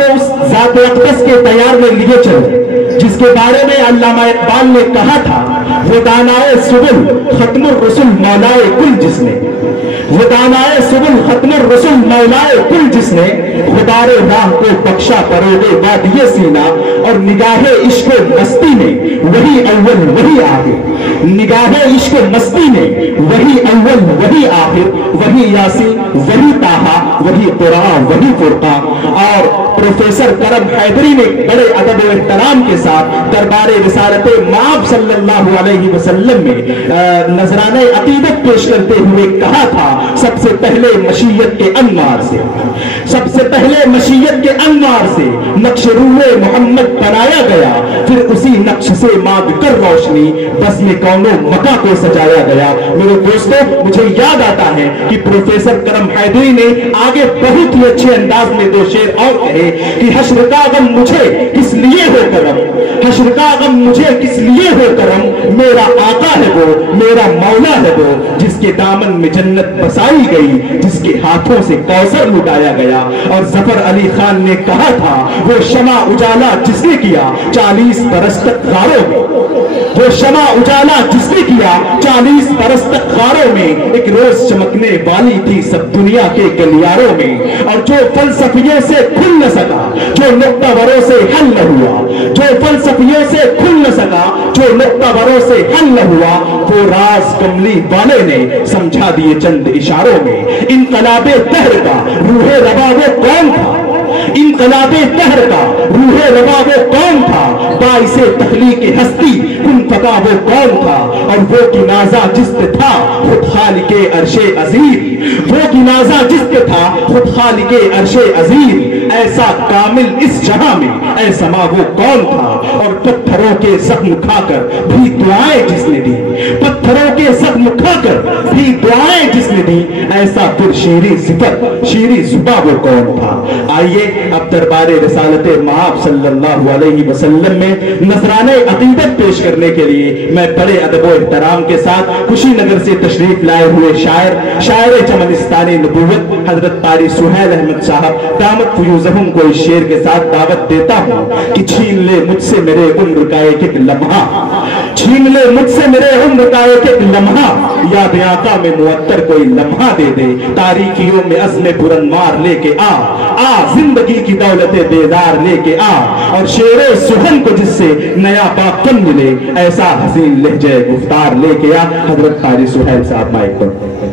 کو उस ज़ात अक़दस के तैयार में लिए चले जिसके बारे में अल्लामा इक़बाल ने कहा था, वो दानाए सुबुल खत्मुर रसूल मौलाए कुल जिसने, वो दानाए सुबुल खत्मुर रसूल मौलाए कुल जिसने, खुदारे राह को बख्शा परोगे वादिये सीना, और निगाहे इश्क मस्ती में वही अव्वल वही आखिर, निगाहे इश्क मस्ती में वही अव्वल वही आखिर, वही यासीन वही ताहा वही कुरान वही फुरकान। और प्रोफेसर करम हैदरी ने बड़े अदब व एहतराम के साथ दरबारे रिसालत माब सल्लल्लाहु अलैहि वसल्लम में नजराने अकीदत पेश करते हुए कहा था, सबसे पहले मशीयत के अनवार से, सबसे पहले मशीयत के अनवार से नक्श रूहे मोहम्मद बनाया गया, फिर उसी नक्श से मांग कर रोशनी बस में कौनो मका को सजाया गया। मेरे दोस्तों, मुझे याद आता है कि प्रोफेसर करम हैदरी ने आगे बहुत ही अच्छे अंदाज में दो शेर और कहे कि हश्र का गम मुझे किस लिए हो करम, हश्र का गम मुझे किस लिए हो करम, मेरा आका है वो, मेरा मौला है वो, जिसके दामन में जन्नत बसाई गई, जिसके हाथों से कौसर लुटाया गया। और जफर अली खान ने कहा था, वो शमा उजाला जिसने किया 40 बरस तक गारों में, वो शमा उजाला जिसने किया 40 बरस तक गारों में, एक रोज चमकने वाली थी सब दुनिया के गलियारों में। और जो फलसफियों से खुल न सका, जो नुक्तावरों से हल न हुआ, जो फलसफियों से खुल न सका, जो नुक्तावरों से हल न हुआ, वो राज कमली वाले ने समझा दिए चंद इशारों में। इनकलाबे दहर का रूहे रवा वो कौन था, इनकलाबे दहर का रूहे रवा वो कौन था, बाइसे तखलीक हस्ती कुन फका वो कौन था, और वो की नाजा जिस्म था खुद खालिके अर्शे अजीम, वो की नाजा जिस्म था खुद खालिके अर्शे अजीम, ऐसा कामिल इस जहां में ऐसा मां वो कौन था। और पत्थरों के जख्म खाकर भी दुआएं जिसने दी, पत्थरों के जख्म खाकर भी दुआएं जिसने दी, ऐसा फिर शीरी सिफत शीरी जुबा वो कौन था। आइए अब दरबारे रिसालत माब सल्लल्लाहु अलैहि वसल्लम में नजराने अकीदत पेश करने के लिए मैं बड़े अदब व एहतराम के साथ कुशीनगर से तशरीफ लाए हुए शायर चमनिस्तानी नबूवत हजरत कारी सुहैल अहमद साहब दामत फयूज़हुम को इस शेर के साथ दावत देता हूं कि छीन ले मुझसे मेरे उम्र का एक एक लम्हा, छीन ले मुझसे मेरे उम्र का एक एक लम्हा, याद आका में मुअत्तर कोई लम्हा दे दे, तारीखियों में अज़्म बुरन्मार लेके आ जिंदगी की दौलत बेदार लेके आ, और शेरे सुहन को जिससे नया बापन मिले, ऐसा हसीन लहजे गुफ्तार लेके आ। हजरत कारी सुहैल साहब माइक पर।